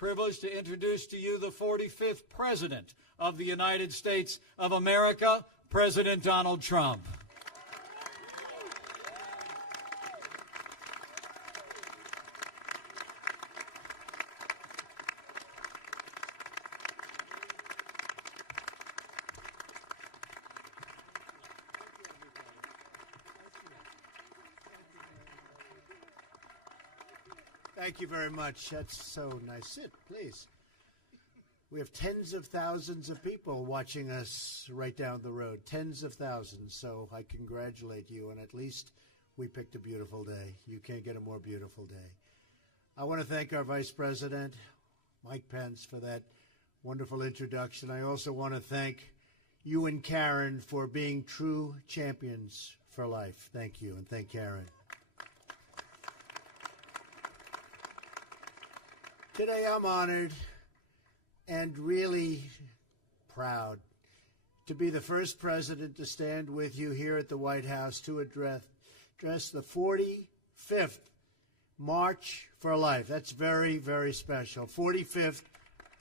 Privileged to introduce to you the 45th President of the United States of America, President Donald Trump. Thank you very much. That's so nice. Sit, please. We have tens of thousands of people watching us right down the road. Tens of thousands. So I congratulate you, and at least we picked a beautiful day. You can't get a more beautiful day. I want to thank our Vice President, Mike Pence, for that wonderful introduction. I also want to thank you and Karen for being true champions for life. Thank you, and thank Karen. Today I'm honored and really proud to be the first president to stand with you here at the White House to address the 45th March for Life. That's very, very special. 45th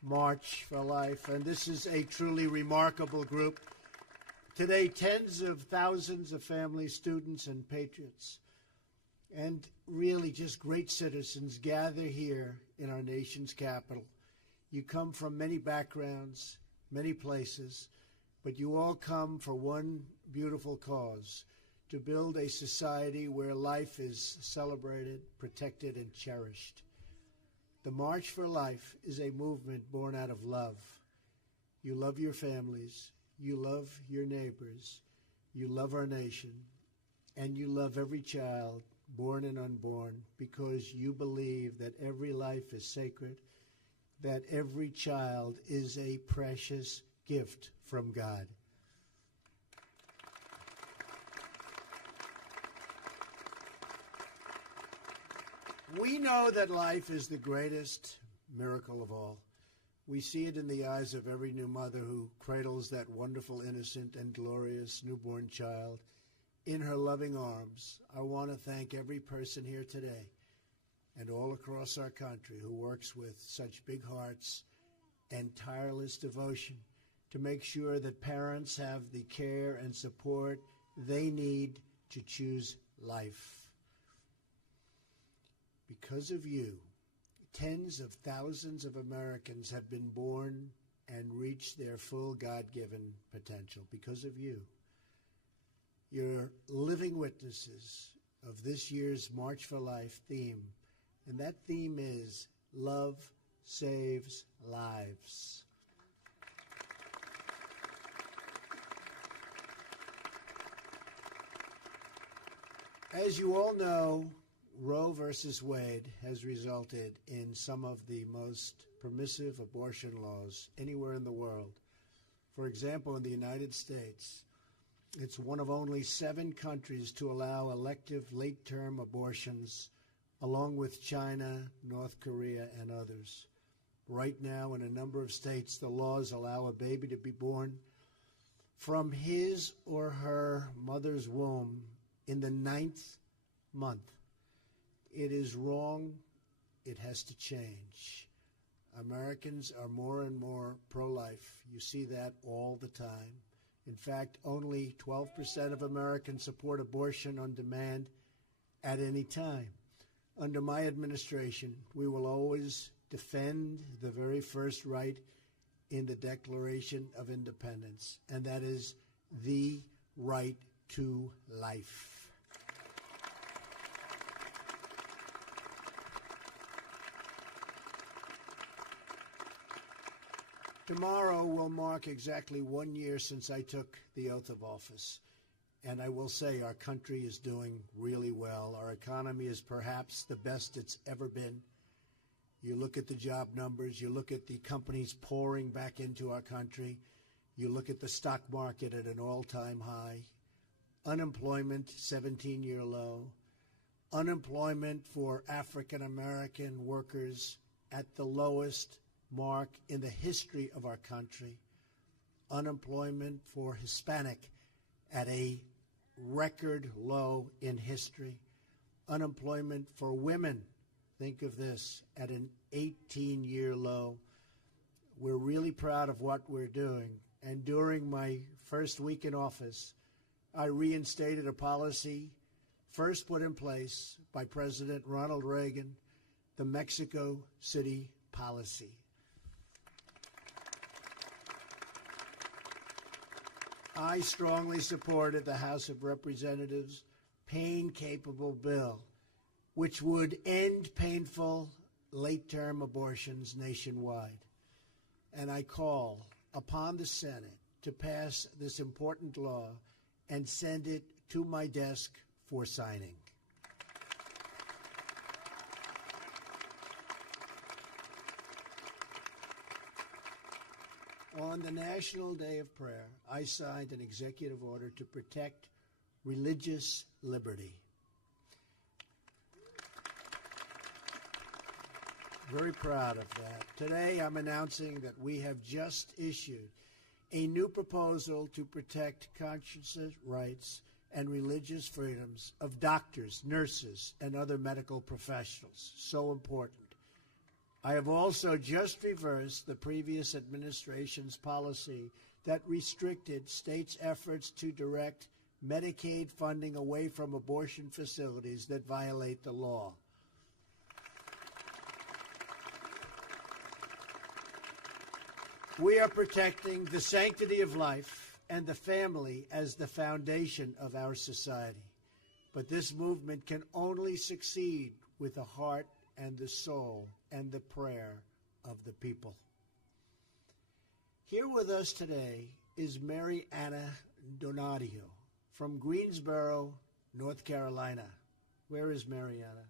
March for Life, and this is a truly remarkable group. Today, tens of thousands of families, students, and patriots, and really just great citizens gather here in our nation's capital. You come from many backgrounds, many places, but you all come for one beautiful cause: to build a society where life is celebrated, protected, and cherished. The March for Life is a movement born out of love. You love your families, you love your neighbors, you love our nation, and you love every child, born and unborn, because you believe that every life is sacred, that every child is a precious gift from God. We know that life is the greatest miracle of all. We see it in the eyes of every new mother who cradles that wonderful, innocent, and glorious newborn child in her loving arms. I want to thank every person here today and all across our country who works with such big hearts and tireless devotion to make sure that parents have the care and support they need to choose life. Because of you, tens of thousands of Americans have been born and reached their full God-given potential. Because of you. You're living witnesses of this year's March for Life theme, and that theme is Love Saves Lives. As you all know, Roe versus Wade has resulted in some of the most permissive abortion laws anywhere in the world. For example, in the United States, it's one of only 7 countries to allow elective late-term abortions, along with China, North Korea, and others. Right now, in a number of states, the laws allow a baby to be born from his or her mother's womb in the 9th month. It is wrong. It has to change. Americans are more and more pro-life. You see that all the time. In fact, only 12% of Americans support abortion on demand at any time. Under my administration, we will always defend the very first right in the Declaration of Independence, and that is the right to life. Tomorrow will mark exactly 1 year since I took the oath of office. And I will say our country is doing really well. Our economy is perhaps the best it's ever been. You look at the job numbers, you look at the companies pouring back into our country, you look at the stock market at an all-time high, unemployment, 17-year low, unemployment for African-American workers at the lowest mark in the history of our country, unemployment for Hispanic at a record low in history, unemployment for women think of this, at an 18-year low. We're really proud of what we're doing. And during my first week in office, I reinstated a policy first put in place by President Ronald Reagan, the Mexico City policy. I strongly supported the House of Representatives' pain-capable bill, which would end painful late-term abortions nationwide. And I call upon the Senate to pass this important law and send it to my desk for signing. On the National Day of Prayer, I signed an executive order to protect religious liberty. Very proud of that. Today, I'm announcing that we have just issued a new proposal to protect conscience rights and religious freedoms of doctors, nurses, and other medical professionals. So important. I have also just reversed the previous administration's policy that restricted states' efforts to direct Medicaid funding away from abortion facilities that violate the law. We are protecting the sanctity of life and the family as the foundation of our society. But this movement can only succeed with the heart and the soul and the prayer of the people. Here with us today is Mary Anna Donadio from Greensboro, North Carolina. Where is Mary Anna?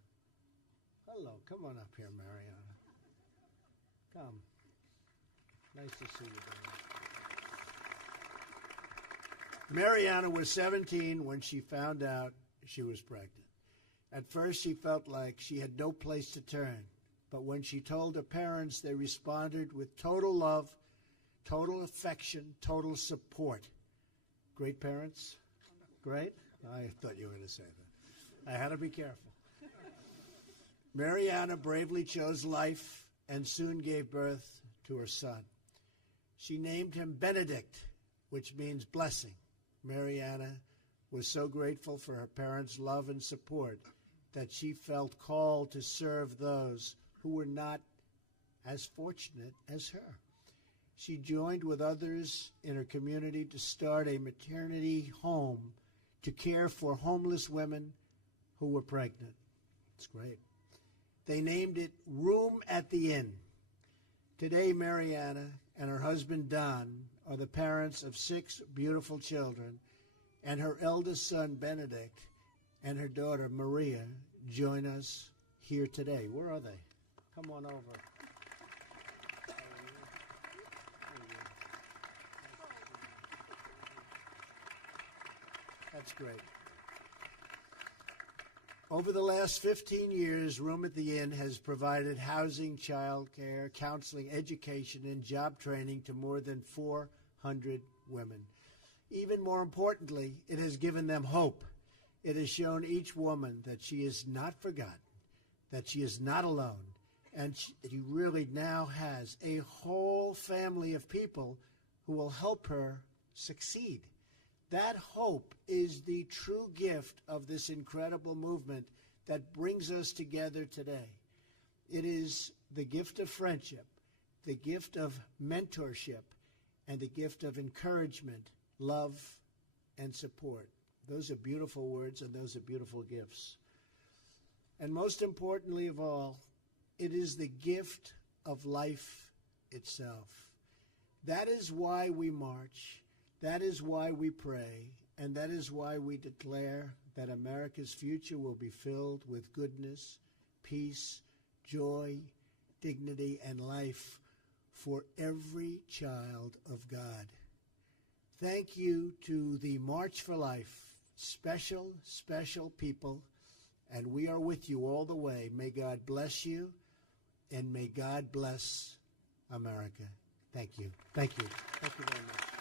Hello, come on up here, Mary Anna. Come. Nice to see you, baby. Mariana was 17 when she found out she was pregnant. At first, she felt like she had no place to turn. But when she told her parents, they responded with total love, total affection, total support. Great parents? Great? I thought you were going to say that. I had to be careful. Mariana bravely chose life and soon gave birth to her son. She named him Benedict, which means blessing. Mariana was so grateful for her parents' love and support that she felt called to serve those who were not as fortunate as her. She joined with others in her community to start a maternity home to care for homeless women who were pregnant. It's great. They named it Room at the Inn. Today, Mariana and her husband, Don, are the parents of 6 beautiful children, and her eldest son, Benedict, and her daughter, Maria, join us here today. Where are they? Come on over. That's great. Over the last 15 years, Room at the Inn has provided housing, child care, counseling, education, and job training to more than 400 women. Even more importantly, it has given them hope. It has shown each woman that she is not forgotten, that she is not alone, and she really now has a whole family of people who will help her succeed. That hope is the true gift of this incredible movement that brings us together today. It is the gift of friendship, the gift of mentorship, and the gift of encouragement, love, and support. Those are beautiful words, and those are beautiful gifts. And most importantly of all, it is the gift of life itself. That is why we march. That is why we pray, and that is why we declare that America's future will be filled with goodness, peace, joy, dignity, and life for every child of God. Thank you to the March for Life, special, special people, and we are with you all the way. May God bless you, and may God bless America. Thank you. Thank you. Thank you very much.